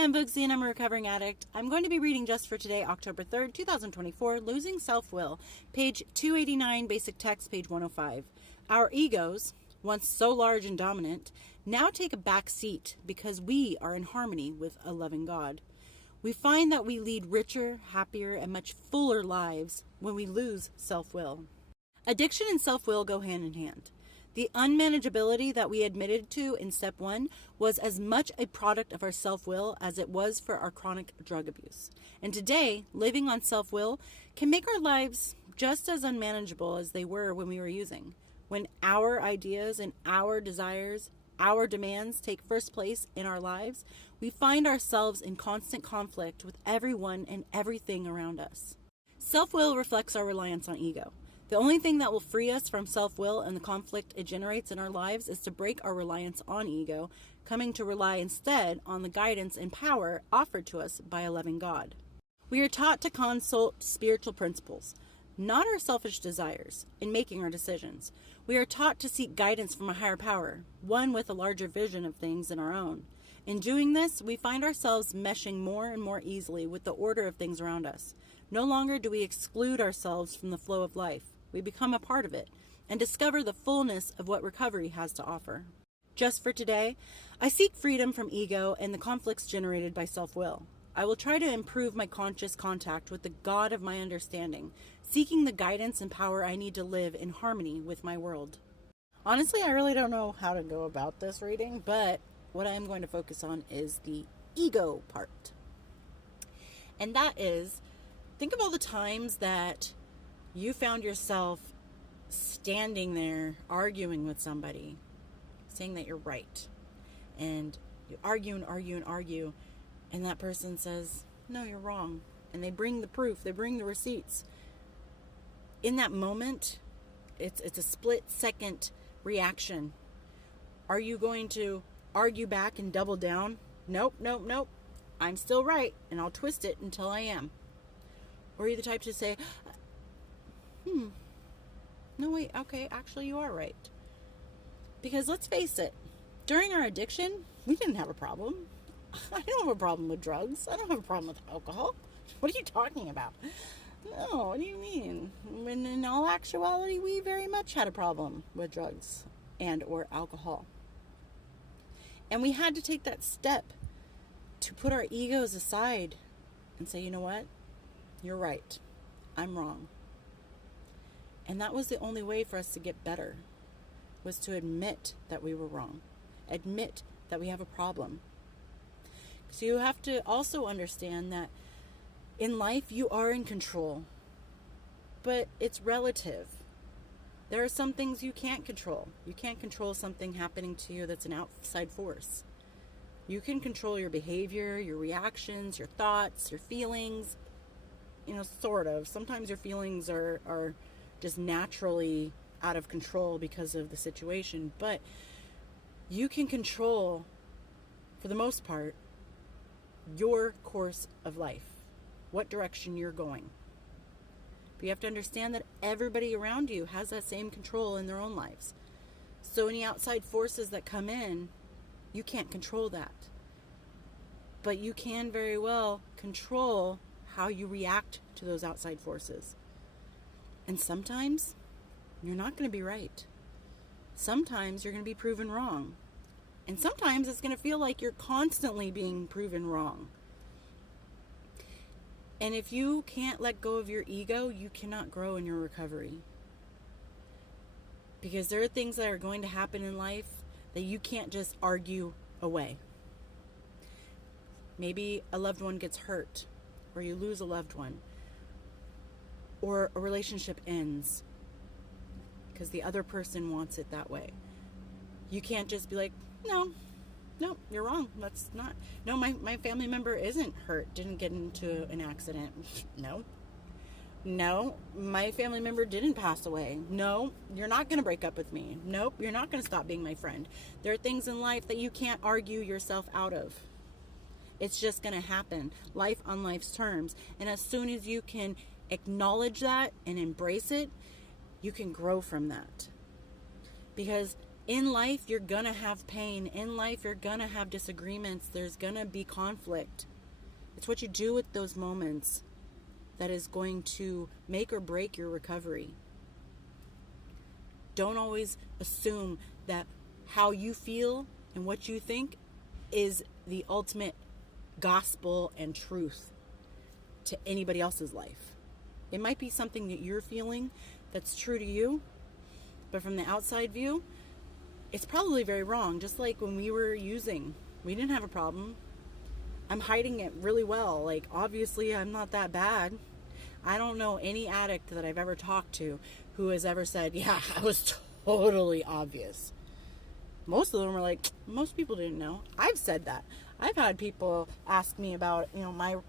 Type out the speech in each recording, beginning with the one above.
Hi, I'm Boogsy and I'm a recovering addict. I'm going to be reading just for today, October 3rd, 2024, Losing Self-Will, page 289, basic text, page 105. Our egos, once so large and dominant, now take a back seat because we are in harmony with a loving God. We find that we lead richer, happier, and much fuller lives when we lose self-will. Addiction and self-will go hand in hand. The unmanageability that we admitted to in step 1 was as much a product of our self-will as it was for our chronic drug abuse. And today, living on self-will can make our lives just as unmanageable as they were when we were using. When our ideas and our desires, our demands take first place in our lives, we find ourselves in constant conflict with everyone and everything around us. Self-will reflects our reliance on ego. The only thing that will free us from self-will and the conflict it generates in our lives is to break our reliance on ego, coming to rely instead on the guidance and power offered to us by a loving God. We are taught to consult spiritual principles, not our selfish desires, in making our decisions. We are taught to seek guidance from a higher power, one with a larger vision of things than our own. In doing this, we find ourselves meshing more and more easily with the order of things around us. No longer do we exclude ourselves from the flow of life. We become a part of it and discover the fullness of what recovery has to offer. Just for today, I seek freedom from ego and the conflicts generated by self-will. I will try to improve my conscious contact with the God of my understanding, seeking the guidance and power I need to live in harmony with my world. Honestly, I really don't know how to go about this reading, but what I am going to focus on is the ego part. And that is, think of all the times that you found yourself standing there arguing with somebody, saying that you're right. And you argue and argue and argue, and that person says, no, you're wrong. And they bring the proof, they bring the receipts. In that moment, it's a split-second reaction. Are you going to argue back and double down? Nope, nope, nope. I'm still right, and I'll twist it until I am. Or are you the type to say, no, wait, okay, actually you are right. Because let's face it, during our addiction, we didn't have a problem. I don't have a problem with drugs. I don't have a problem with alcohol. What are you talking about? No, what do you mean? When in all actuality, we very much had a problem with drugs and or alcohol. And we had to take that step to put our egos aside and say, you know what? You're right. I'm wrong. And that was the only way for us to get better, was to admit that we were wrong. Admit that we have a problem. So you have to also understand that in life you are in control, but it's relative. There are some things you can't control. You can't control something happening to you that's an outside force. You can control your behavior, your reactions, your thoughts, your feelings, sort of. Sometimes your feelings are just naturally out of control because of the situation, but you can control, for the most part, your course of life, what direction you're going. But you have to understand that everybody around you has that same control in their own lives. So any outside forces that come in, you can't control that. But you can very well control how you react to those outside forces. And sometimes you're not going to be right. Sometimes you're going to be proven wrong. And sometimes it's going to feel like you're constantly being proven wrong. And if you can't let go of your ego, you cannot grow in your recovery. Because there are things that are going to happen in life that you can't just argue away. Maybe a loved one gets hurt, or you lose a loved one, or a relationship ends because the other person wants it that way. You can't just be like, no, you're wrong. That's not. No, my family member isn't hurt, didn't get into an accident. No, my family member didn't pass away. No, you're not going to break up with me. Nope, you're not going to stop being my friend. There are things in life that you can't argue yourself out of. It's just going to happen. Life on life's terms. And as soon as you can acknowledge that and embrace it, you can grow from that. Because In life, you're going to have pain. In life, you're going to have disagreements. There's going to be conflict. It's what you do with those moments that is going to make or break your recovery. Don't always assume that how you feel and what you think is the ultimate gospel and truth to anybody else's life. It might be something that you're feeling that's true to you, but from the outside view, it's probably very wrong. Just like when we were using, we didn't have a problem. I'm hiding it really well. Like, obviously, I'm not that bad. I don't know any addict that I've ever talked to who has ever said, yeah, I was totally obvious. Most of them are like, most people didn't know. I've said that. I've had people ask me about,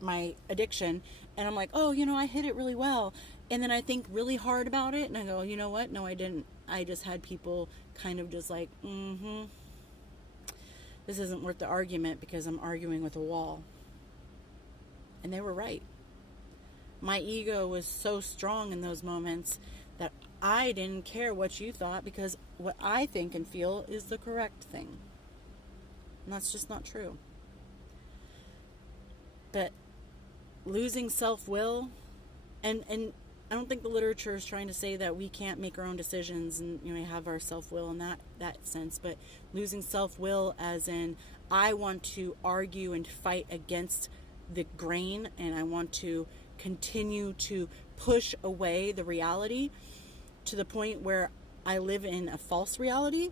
my addiction, and I'm like, oh, I hid it really well. And then I think really hard about it, and I go, you know what? No, I didn't. I just had people kind of just like, this isn't worth the argument because I'm arguing with a wall. And they were right. My ego was so strong in those moments that I didn't care what you thought, because what I think and feel is the correct thing. And that's just not true. But losing self-will, and I don't think the literature is trying to say that we can't make our own decisions and have our self-will in that sense, but losing self-will as in, I want to argue and fight against the grain, and I want to continue to push away the reality to the point where I live in a false reality.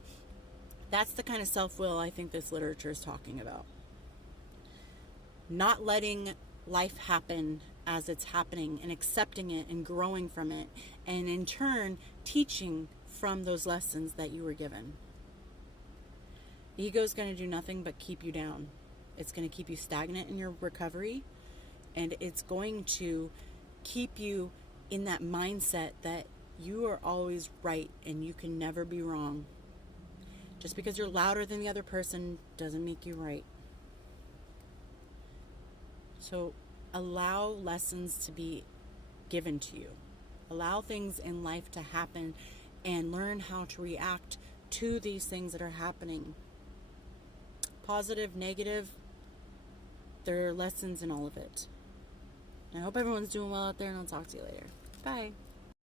That's the kind of self-will I think this literature is talking about. Not letting life happen as it's happening and accepting it and growing from it, and in turn teaching from those lessons that you were given. Ego is going to do nothing but keep you down. It's going to keep you stagnant in your recovery, and it's going to keep you in that mindset that you are always right and you can never be wrong. Just because you're louder than the other person doesn't make you right. So allow lessons to be given to you. Allow things in life to happen and learn how to react to these things that are happening. Positive, negative, there are lessons in all of it. I hope everyone's doing well out there, and I'll talk to you later. Bye.